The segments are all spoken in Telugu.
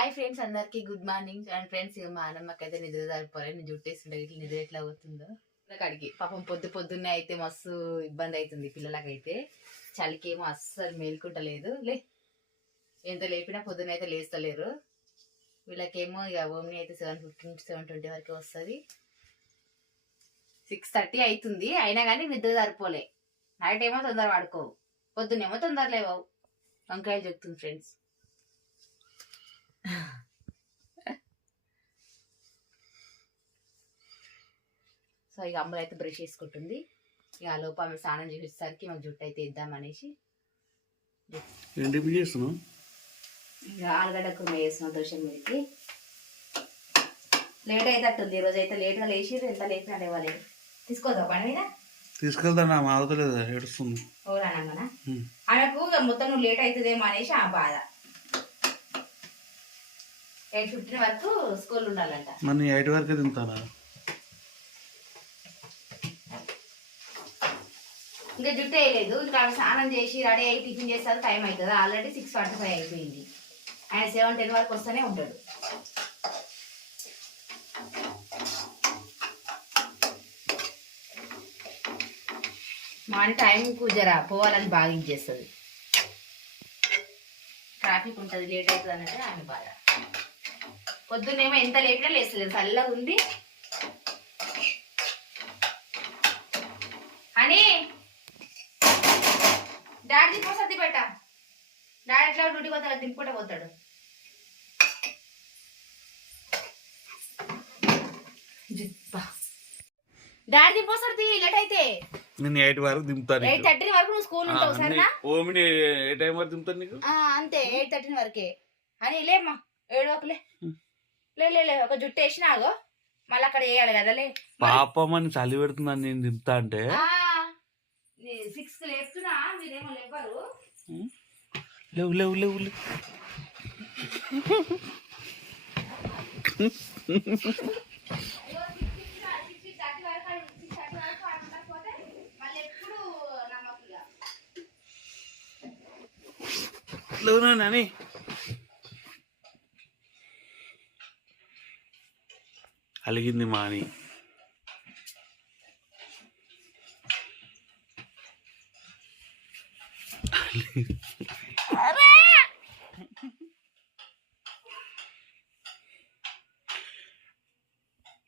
హాయ్ ఫ్రెండ్స్, అందరికి గుడ్ మార్నింగ్. అండ్ ఫ్రెండ్స్, మా అన్నమ్మకైతే నిద్ర సరిపోలేదు. నేను జుట్టేస్తుండే ఇట్లా నిద్ర ఎట్లా అవుతుందో అడిగి పాపం పొద్దున్నే అయితే మస్తు ఇబ్బంది అవుతుంది పిల్లలకైతే. చలికేమో అస్సలు మేలుకుంటలేదు. ఎంత లేపినా పొద్దున్న అయితే లేస్తలేరు. వీళ్ళకేమో ఇక ఓమ్ని అయితే 7:15 7:20 వరకు వస్తుంది. 6:30 అవుతుంది, అయినా కానీ నిద్ర సరిపోలే. నైట్ ఏమో తొందర పడుకోవు, పొద్దున్నేమో తొందర లేవు. వంకాయలు చెప్తుంది ఫ్రెండ్స్. సో ఇక అమ్మలు అయితే బ్రష్ చేసుకుంటుంది. ఇక లోపల ఆమె స్నానం చేసేసరికి మాకు జుట్టు అయితే ఇద్దామనేసి ఇక ఆలుగడ్డ కుర్మ చేస్తున్నాం దోశల మీదకి. లేట్ అయితట్టుంది ఈరోజు అయితే. లేట్గా లేచి ఎంత లేపినా లేవాలి. తీసుకోదా పని మీద తీసుకెళ్తాను ఆగుతలేదు, ఏడుస్తుంది. ఓరానమ్మనా ఆమెకు మొత్తం నువ్వు లేట్ అవుతుందేమో అనేసి ఆ బాధ. 8:15 వరకు స్కూల్ ఉండాలంట. మరి 8 వరకే తింటారా? ఇంకా జుట్టు వేయలేదు. ఇంకా ఆమె స్నానం చేసి రెడీ అయ్యి టిఫిన్ చేస్తారు టైం అవుతుంది. ఆల్రెడీ 6:45 అయిపోయింది. ఆయన 7:10 వరకు వస్తూనే ఉంటాడు. మార్నింగ్ టైంకు జర పోవాలని బాగా ఇచ్చేస్తుంది. ట్రాఫిక్ ఉంటుంది, లేట్ అవుతుంది అన్నట్టు ఆమె బాధ. పొద్దున్నేమో ఎంత లేపినా లేస్తలేదు, చల్లగా ఉంది అని. డాడీ దింపో సర్ది పెట్ట. డాడీ ఎట్లా డ్యూటీకి పోతాడు, దింపుకుంటే పోతాడు. డాడీ దింపో సర్ది, లేట్ అయితే. నేను 8 వరకు దింపుతాను. 8:30 వరకు నువ్వు స్కూల్ ఉంటావు సరేనా? ఓమిని ఏ టైం వరకు దింపుతాను నీకు? అంతే 8:30 వరకే. అని లేమ్మా 7 వరకులే. లే ఒక జుట్టు వేసినాగో మళ్ళీ అక్కడ వేయాలి కదా. లే పాపమని చలి పెడుతుందని నేను దింపుతా అంటే 6కి లేపుతున్నా, మీరేమో లేపారు. లేవు లేవు లేవు లేవు. లేవునా నాని? అలిగింది మాని.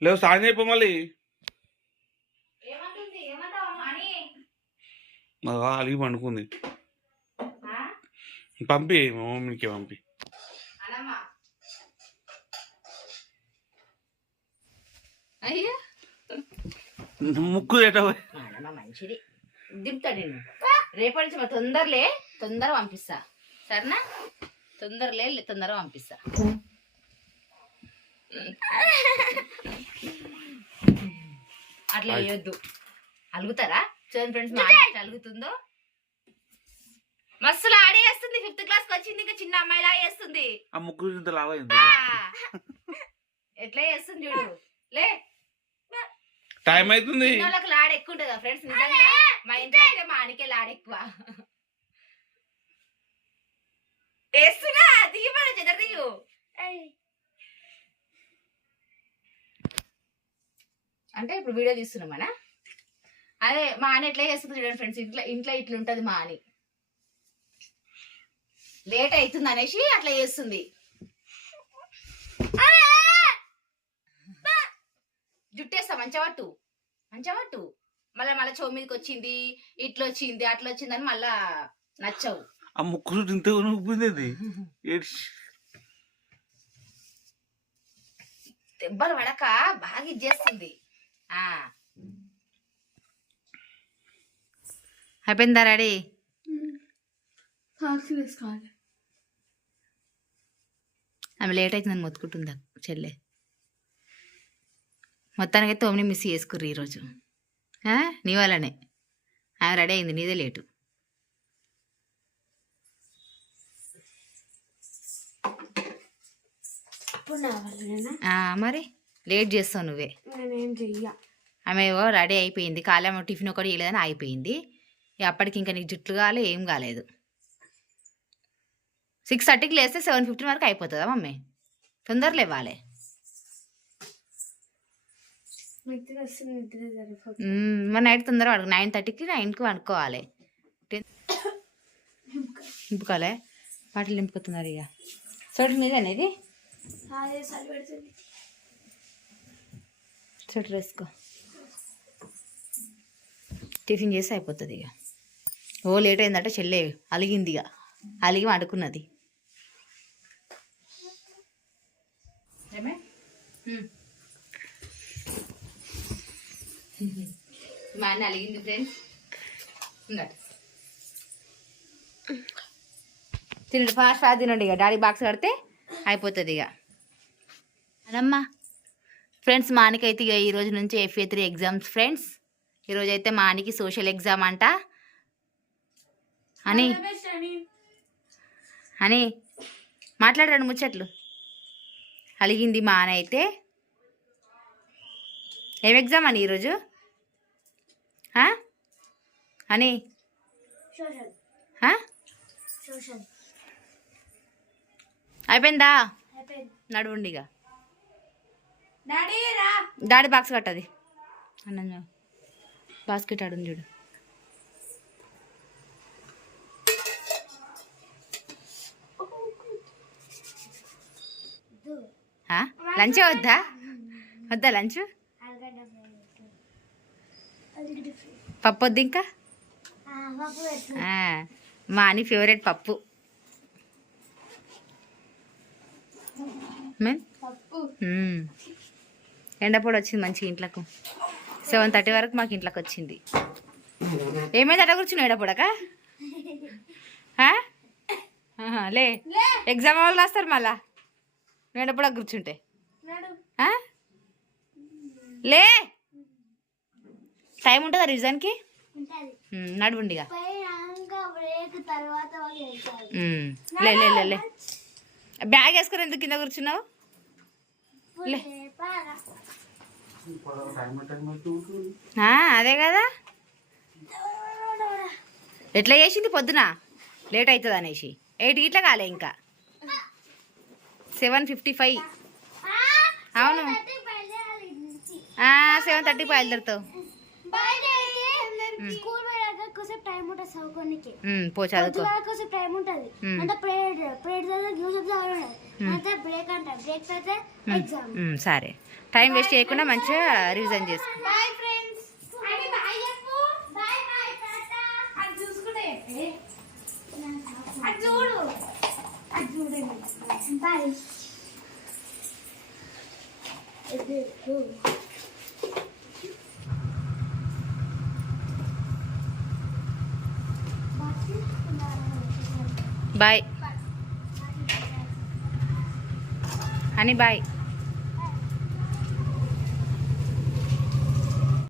లేవు సాయం చెప్ప మళ్ళీ. అలిగి పండుకుంది. పంపి మమ్మీకి పంపి. ముక్కు మంచిది దింపుతాడు నేను. రేపటి నుంచి తొందర పంపిస్తా సరేనా? తొందర పంపిస్తా. అట్లా వేయొద్దు, అలుగుతారా? చూడండి ఫ్రెండ్స్, మా అలుగుతుందో. మస్తులు ఆడేస్తుంది. 5th క్లాస్కి వచ్చింది, ఇంకా చిన్న అమ్మాయిలా వేస్తుంది. ఆ ముగ్గురు ఎట్లా చేస్తుంది చూడు. లే టైం అవుతుంది. వాళ్ళకి లాడ ఎక్కువ ఉంటుందా ఫ్రెండ్స్? నిజంగా మా ఇంట్లో అయితే మా ఆనికే లాడ ఎక్కువ వేస్తున్నా. దిగిపోయిన చెదర దిగు. అంటే ఇప్పుడు వీడియో తీస్తున్నామనా? అదే మా ఆని ఎట్లా చేస్తుంది చూడండి ఫ్రెండ్స్. ఇంట్లో ఇట్లుంటది మా ఆని. లేట్ అవుతుంది అనేసి అట్లా చేస్తుంది. జుట్టేస్తా మంచవట్టు మళ్ళీ చెవు మీదకి వచ్చింది, ఇట్లా వచ్చింది, అట్లా వచ్చింది అని మళ్ళా నచ్చవు. ఆ ముక్కులు తింటే దెబ్బలు పడక బాగా ఇచ్చేస్తుంది. అయిపోయిందా రెడీ? ఆమె లేట్ అవుతుందని మొత్తుకుంటుందా చెల్లె. మొత్తానికైతే తోమిని మిస్ చేసుకుర్రు ఈరోజు. నీ వల్లనే ఆమె రెడీ అయింది, నీదే లేటు. మరి లేట్ చేస్తావు నువ్వే. ఆమె రెడీ అయిపోయింది, కాలేమో టిఫిన్ ఒకటి ఇవ్వలేదని అయిపోయింది. అప్పటికి ఇంకా నీకు జుట్లు కాలే, ఏం కాలేదు. 6:30కి లేస్తే 7:15 వరకు అయిపోతుందా మమ్మీ? తొందర లేవాలి. మరి నైట్ తొందర పడుకో. 9:30కి 9కి పడుకోవాలి. నింపుకోవాలి. వాటిని నింపుకుతున్నారు ఇక. స్వెటర్ మీద అనేది స్వెటర్ వేసుకో. టిఫిన్ చేసి అయిపోతుంది ఇక. ఓ లేట్ అయిందట చెల్లె, అలిగింది ఇక. అలిగి వండుకున్నది. మా అన్న అలిగింది ఫ్రెండ్స్. తినండి, ఫాస్ట్ తినండి ఇక. డాడీ బాక్స్ కడితే అయిపోతుంది ఇక. అదమ్మా ఫ్రెండ్స్, మానికైతే ఇక ఈరోజు నుంచి FA3 ఎగ్జామ్స్ ఫ్రెండ్స్. ఈరోజు అయితే మానికి సోషల్ ఎగ్జామ్ అంట. అని మాట్లాడాడు ముచ్చట్లు. అలిగింది మా అన్న అయితే. ఏం ఎగ్జామ్ అని ఈరోజు అని అయిపోయిందా? నడువుండి ఇక. డాడీ బాక్స్ కట్టది అన్న. బాస్కెట్ ఆడుంది చూడు. లంచ్ వద్దా? వద్దా లంచ్? పప్పు వద్దు ఇంకా? మా అని ఫేవరెట్ పప్పు. ఎండపొడి వచ్చింది మంచిగా ఇంట్లోకి. 7:30 వరకు మాకు ఇంట్లోకి వచ్చింది. ఏమైంది అట్లా కూర్చున్నావు ఎండపొడక? లే, ఎగ్జామ్ వాళ్ళు రాస్తారు మళ్ళా ఎండపొడ కూర్చుంటే. లే, టైం ఉంటుందా రివిజన్కి? నడువుండిగా. లే లే లే లే, బ్యాగ్ వేసుకొని ఎందుకు కింద కూర్చున్నావు? లే, అదే కదా. ఎట్లా చేసింది పొద్దున? లేట్ అవుతుంది అనేసి 8 ఇట్లా కాలే ఇంకా. 7:55. అవును, 7:30 బయలుదేరుతావు. పో చదువుకో. సరే, టైం వేస్ట్ చేయకుండా మంచిగా రివిజన్ చేసుకో. బాయ్ అని. బాయ్.